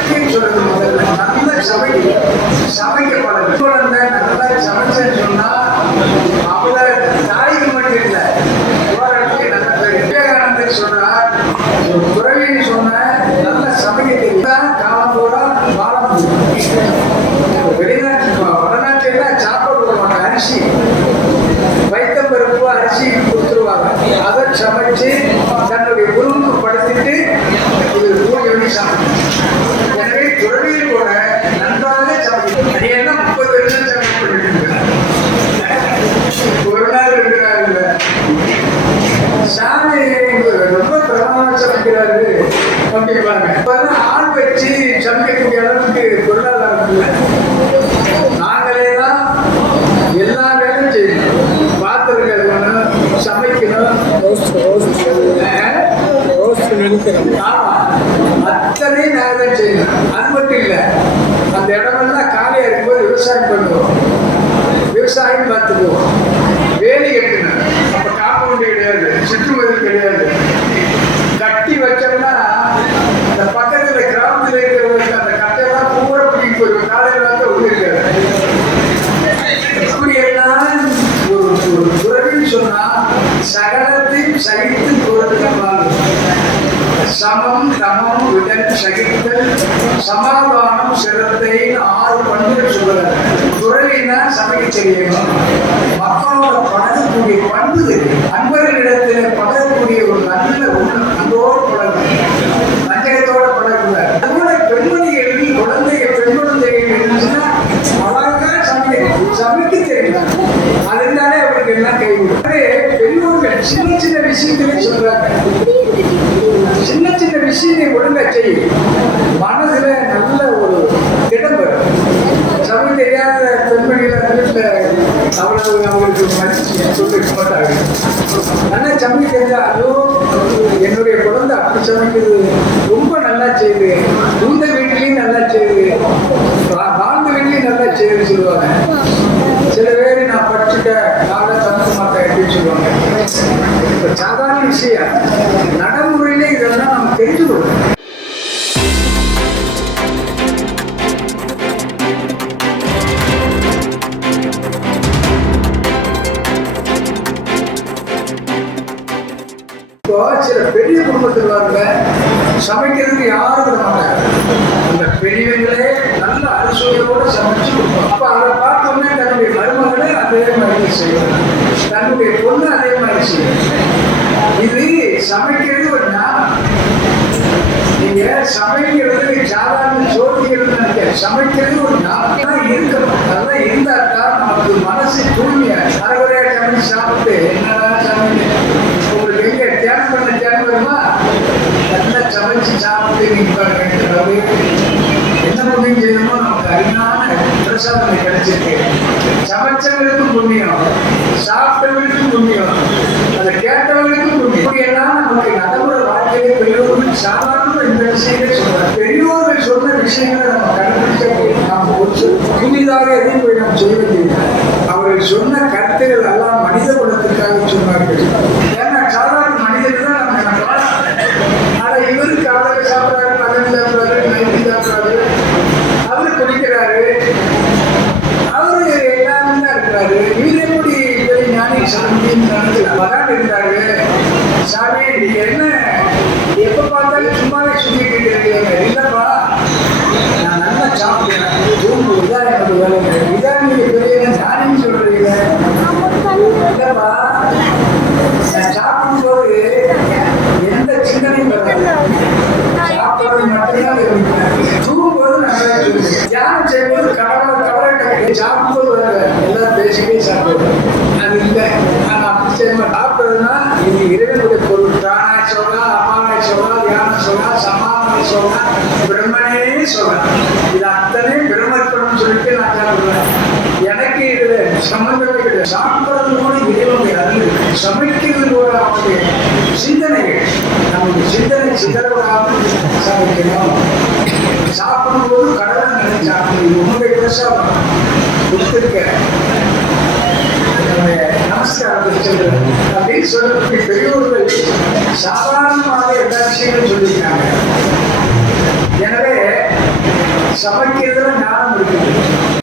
சமைக்கன்னு சொல்றது முதல்ல நல்ல சமைக்க பழகு. குழந்தை நல்லா சமைச்சேன்னு சொன்னா அவளை தாய்க்கு மட்டும் இல்லை போராட்டத்துக்கு நல்ல பேர். விவேகானந்தர் சொல்றார், துறவின்னு சொன்ன நல்ல சமைக்க தெரியும் காலம் பூரா வாழ முடியும். வெளிநாட்டு வடநாட்டில் சாப்பாடு போடுவாங்க, அரிசி வைத்தம்பருப்பு அரிசி கொடுத்துருவாங்க. அதை சமைச்சு தன்னுடைய குடும்பத்தை படுத்திட்டு இது பூஜை சமைக்கும். எனவே துறவியில் கூட நன்றாக சமைக்கும். அது என்ன 30 வருஷம் சமைக்கப்பட்டு ஒரு நாள் இருக்கிறாரு சாமி ரொம்ப பிரமாணமா சமைக்கிறாரு அப்படிப்பாங்க. இப்பதான் ஆள் வச்சு சமைக்கக்கூடிய அளவுக்கு பொருளாதாரம் இல்லை. நாங்களே தான் எல்லா வேலையும் செய்யணும். பாத்திரம் கழுவணும், சமைக்கணும், அத்தனையும் நாங்கள் தான் செய்யணும். அது மட்டும் இல்லை, அந்த இடமெல்லாம் காலியாக இருக்கும்போது விவசாயம் பண்ணுவோம், விவசாயம் பார்த்துக்குவோம், வேலி கட்டணும். அப்போ காம்பவுண்டு கிடையாது, சுற்றுமதில் கிடையாது. கட்டி வச்சோம்னா அந்த பக்கத்தில் கிராமத்தில் இருக்கிறவங்களுக்கு அந்த கட்டையெல்லாம் பூரா பிடிக்க போயிடும். காலையில் வந்து உள்ளிருக்காரு. இப்படி எல்லாம் ஒரு துறவின்னு சொன்னா சகலத்தையும் சகித்து போறதுக்கு சமம் தமம் விடல் சகித்தல் சமாதானம் சிரத்தைன்னு 6 பண்புகள் சொல்றாரு. துறவினா சமைக்க தெரியணும், மக்களோட பழகக்கூடிய பண்பு தெரியும், அன்பர்களிடத்தில் பழகக்கூடிய ஒரு நல்ல அன்போடு பழகும், நஞ்சகத்தோட பழகுவார். அதுபோல பெண்மணிகள் பெண் குழந்தைகள் இருந்துச்சுன்னா அழகா சமைக்க தெரியும். அது இருந்தாலே அவருக்கு எல்லாம் கைவிடும். பெரியோர்கள் சின்ன சின்ன விஷயங்களே சொல்றாங்க. சின்ன சின்ன விஷயத்தை ஒழுங்கா செய்யும், மனசுல நல்ல ஒரு இடம் வரும். சமைக்க தெரியாத பெண்மணிகள் வீட்டில் அவ்வளவு அவங்களுக்கு மதிச்சு சொல்லிக்க மாட்டாங்க. நல்லா சமைக்க தெரிஞ்சா, அதோ என்னுடைய குழந்தை அப்படி சமைக்கிறது ரொம்ப நல்லா செய்யுது, உந்த வீட்லையும் நல்லா செய்யுது, வாழ்ந்த வீட்லையும் நல்லா செய்யுதுன்னு சொல்லுவாங்க. சில பேர் நான் படிச்சுட்டேன், நானே சமைக்க மாட்டேன் அப்படின்னு சொல்லுவாங்க. இப்போ சாதாரண விஷயம், நடைமுறையிலே இதெல்லாம் நம்ம தெரிஞ்சு கொடுக்கணும். இப்போ சில பெரிய குடும்பத்தில் வாங்க சமைக்கிறதுக்கு யாரும் விட மாட்டாங்க. அந்த பெரியவங்களே நல்ல அரிசியோடு சமைச்சு கொடுப்போம். அப்போ அதை பார்த்தோம்னா தன்னுடைய மருமகளே அதே மாதிரி செய்யும், தன்னுடைய பொண்ணு அதே மாதிரி செய்யும். இது சமைக்கிறது ஒரு ஞானம். நீங்க சமைக்கிறது சாதாரண சோதிக்கிறது நினைக்க, சமைக்கிறது ஒரு ஞானம் இருக்கணும். அதெல்லாம் இருந்தா தான் நமக்கு மனசு தூய்மையா. அரைகுறையா சமைச்சு சாப்பிட்டு என்னடா சமைக்க உங்களுக்கு எங்க தியானம் பண்ண தியானம் வருமா? நல்லா சமைச்சு சாப்பிட்டு நீங்க என்ன புண்ணியம் செய்யணுமோ நமக்கு அருமையான பிரசாதம் கிடைச்சிருக்கு. சமைச்சவங்களுக்கும் புண்ணியம், சாப்பிட்டவங்களுக்கும் புண்ணியம், அதை கேட்டவங்களுக்கும் புண்ணியம். இப்படியெல்லாம் நமக்கு நடைமுறை வாழ்க்கையை பெரியோர்கள் சாதாரண இந்த விஷயங்களே சொல்றாங்க. பெரியோர்கள் சொன்ன விஷயங்களை நம்ம கண்டுபிடிச்ச நாம் புதிதாக எதையும் போய் நாம் செய்வதில்லை. அவர்கள் சொன்ன கருத்துக்கள் எல்லாம் மனித குலத்திற்காக சொன்னார்கள். ஏன்னா சாதாரண மனிதர்கள் தான் நம்ம நினைக்கலாம். ஆனால் இவருக்கு காலையில் சாப்பிட்றாரு, பகல் சாப்பிட்றாரு, நைட்டு சாப்பிட்றாரு, அவரு குடிக்கிறாரு, அவரு எல்லாமே தான் இருக்கிறாரு. இவர் எப்படி பெரிய ஞானி சாமின்னு நினைக்கலாம் இருந்தாரு. சாமி நீங்க என்ன எப்ப பார்த்தாலும் சும்மாவே சுத்திட்டு இருக்கீங்க? இல்லப்பா, நான் நல்லா சாப்பிடுறேன், தூங்கு, இதான் என்னோட வேலை, இதான் நீங்க பெரிய ஞானின்னு சொல்றீங்க. இல்லப்பா, நான் சாப்பிடும்போது எந்த சிந்தனையும் வராது, சாப்பிடுறது மட்டும்தான் கவனிக்கிறேன். தூங்கும்போது நல்லா தியானம் செய்யும்போது கவலை சாப்பிடும்போது எல்லாம் பேசிக்கே சாப்பிடுவேன். அது இல்லை, நான் அப்படி செய்ய சாப்பிடுறதுன்னா இது இறைவனுடைய பொருள். பிராணாய் சொல்லா, அபானாய் சொல்லா, தியானம் சொல்லா, சமாதானம் சொல்லா, பிரம்மனே சொல்லா. இது அத்தனையும் பிரம்மர்ப்பணம் சொல்லிட்டு நான் சாப்பிடுவேன். எனக்கு இதுல சம்பந்தமே கிடையாது. சாப்பிடுறதோட இறைவனுடைய அறிவு, சமைக்கிறதோட அவனுடைய சிந்தனைகள், நம்முடைய சிந்தனை சிதறவிடாமல் சமைக்கணும். சாப்பிடும்போது கடவுளை நினைச்சு சாப்பிடணும். உன்னுடைய பிரசாதம் கொடுத்திருக்க நமஸ்காரம் அப்படின்னு சொல்லக்கூடிய பெரியோர்கள் சாதாரணமாக எல்லா விஷயங்களும் சொல்லியிருக்காங்க. எனவே சமைக்கிறதுல ஞானம் இருக்குது.